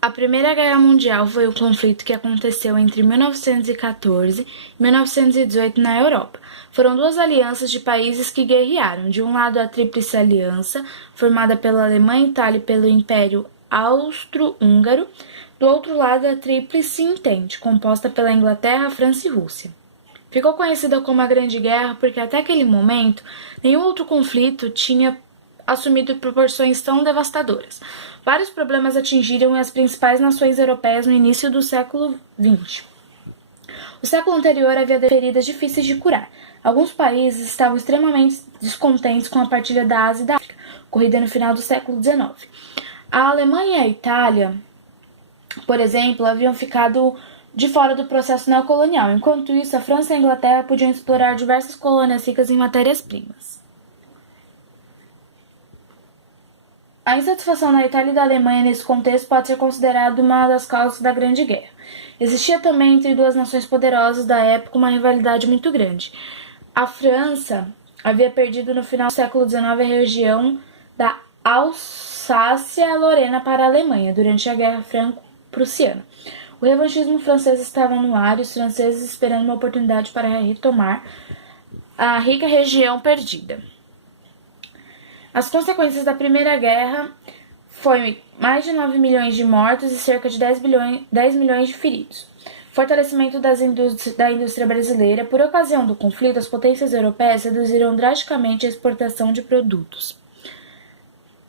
A Primeira Guerra Mundial foi o conflito que aconteceu entre 1914 e 1918 na Europa. Foram duas alianças de países que guerrearam. De um lado, a Tríplice Aliança, formada pela Alemanha, Itália e pelo Império Austro-Húngaro. Do outro lado, a Tríplice Entente, composta pela Inglaterra, França e Rússia. Ficou conhecida como a Grande Guerra porque até aquele momento nenhum outro conflito tinha assumido proporções tão devastadoras. Vários problemas atingiram as principais nações europeias no início do século XX. O século anterior havia feridas difíceis de curar. Alguns países estavam extremamente descontentes com a partilha da Ásia e da África, ocorrida no final do século XIX. A Alemanha e a Itália, por exemplo, haviam ficado de fora do processo neocolonial. Enquanto isso, a França e a Inglaterra podiam explorar diversas colônias ricas em matérias-primas. A insatisfação da Itália e da Alemanha nesse contexto pode ser considerada uma das causas da Grande Guerra. Existia também entre duas nações poderosas da época uma rivalidade muito grande. A França havia perdido no final do século XIX a região da Alsácia-Lorena para a Alemanha durante a Guerra Franco-Prussiana. O revanchismo francês estava no ar e os franceses esperando uma oportunidade para retomar a rica região perdida. As consequências da Primeira Guerra foi mais de 9 milhões de mortos e cerca de 10 milhões de feridos. Fortalecimento da indústria brasileira. Por ocasião do conflito, as potências europeias reduziram drasticamente a exportação de produtos,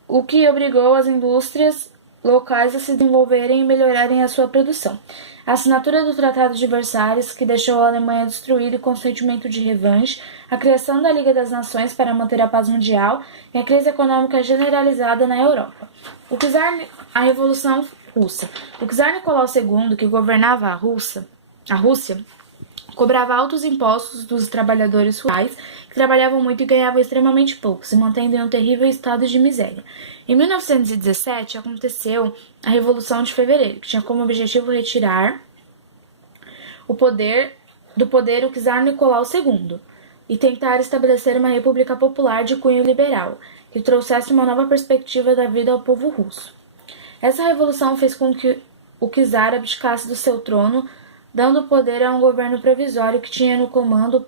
o que obrigou as indústrias locais a se desenvolverem e melhorarem a sua produção. A assinatura do Tratado de Versalhes, que deixou a Alemanha destruída e com sentimento de revanche, a criação da Liga das Nações para manter a paz mundial e a crise econômica generalizada na Europa. A Revolução Russa. O czar Nicolau II, que governava a Rússia, cobrava altos impostos dos trabalhadores rurais, que trabalhavam muito e ganhavam extremamente pouco, se mantendo em um terrível estado de miséria. Em 1917, aconteceu a Revolução de Fevereiro, que tinha como objetivo retirar do poder o czar Nicolau II e tentar estabelecer uma república popular de cunho liberal, que trouxesse uma nova perspectiva da vida ao povo russo. Essa revolução fez com que o czar abdicasse do seu trono, dando poder a um governo provisório que tinha no comando o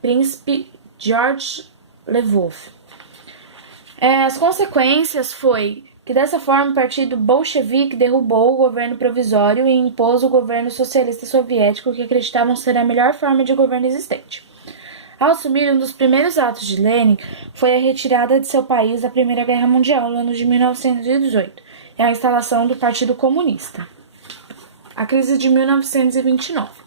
príncipe George Lvov. As consequências foi que dessa forma o partido bolchevique derrubou o governo provisório e impôs o governo socialista soviético, que acreditavam ser a melhor forma de governo existente. Ao assumir, um dos primeiros atos de Lenin foi a retirada de seu país da Primeira Guerra Mundial no ano de 1918 e a instalação do Partido Comunista. A crise de 1929.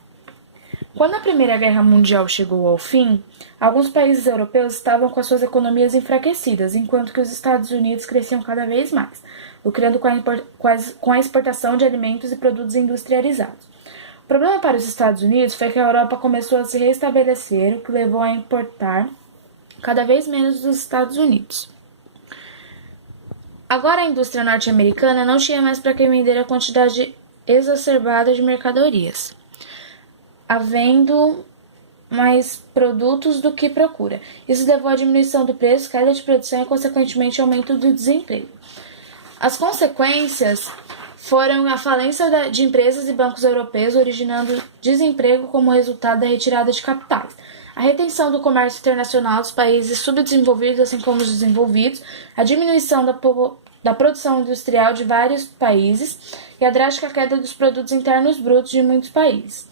Quando a Primeira Guerra Mundial chegou ao fim, alguns países europeus estavam com as suas economias enfraquecidas, enquanto que os Estados Unidos cresciam cada vez mais, lucrando com a exportação de alimentos e produtos industrializados. O problema para os Estados Unidos foi que a Europa começou a se restabelecer, o que levou a importar cada vez menos dos Estados Unidos. Agora a indústria norte-americana não tinha mais para que vender a quantidade exacerbada de mercadorias, havendo mais produtos do que procura. Isso levou à diminuição do preço, queda de produção e, consequentemente, aumento do desemprego. As consequências foram a falência de empresas e bancos europeus, originando desemprego como resultado da retirada de capitais, a retenção do comércio internacional dos países subdesenvolvidos, assim como os desenvolvidos, a diminuição da produção industrial de vários países e a drástica queda dos produtos internos brutos de muitos países.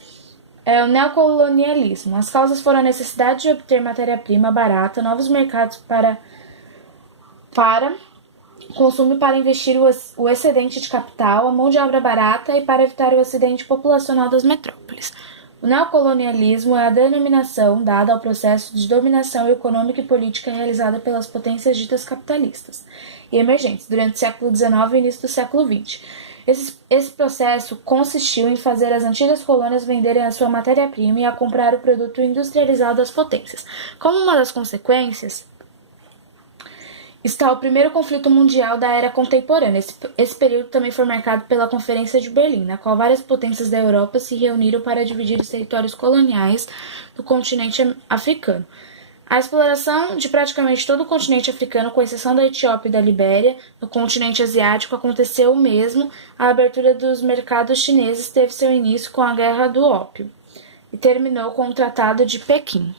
O neocolonialismo. As causas foram a necessidade de obter matéria-prima barata, novos mercados para consumo para investir o excedente de capital, a mão de obra barata e para evitar o excedente populacional das metrópoles. O neocolonialismo é a denominação dada ao processo de dominação econômica e política realizada pelas potências ditas capitalistas e emergentes durante o século XIX e início do século XX. Esse processo consistiu em fazer as antigas colônias venderem a sua matéria-prima e a comprar o produto industrializado das potências. Como uma das consequências, está o primeiro conflito mundial da era contemporânea. Esse período também foi marcado pela Conferência de Berlim, na qual várias potências da Europa se reuniram para dividir os territórios coloniais do continente africano. A exploração de praticamente todo o continente africano, com exceção da Etiópia e da Libéria, no continente asiático, aconteceu mesmo. A abertura dos mercados chineses teve seu início com a Guerra do Ópio e terminou com o Tratado de Pequim.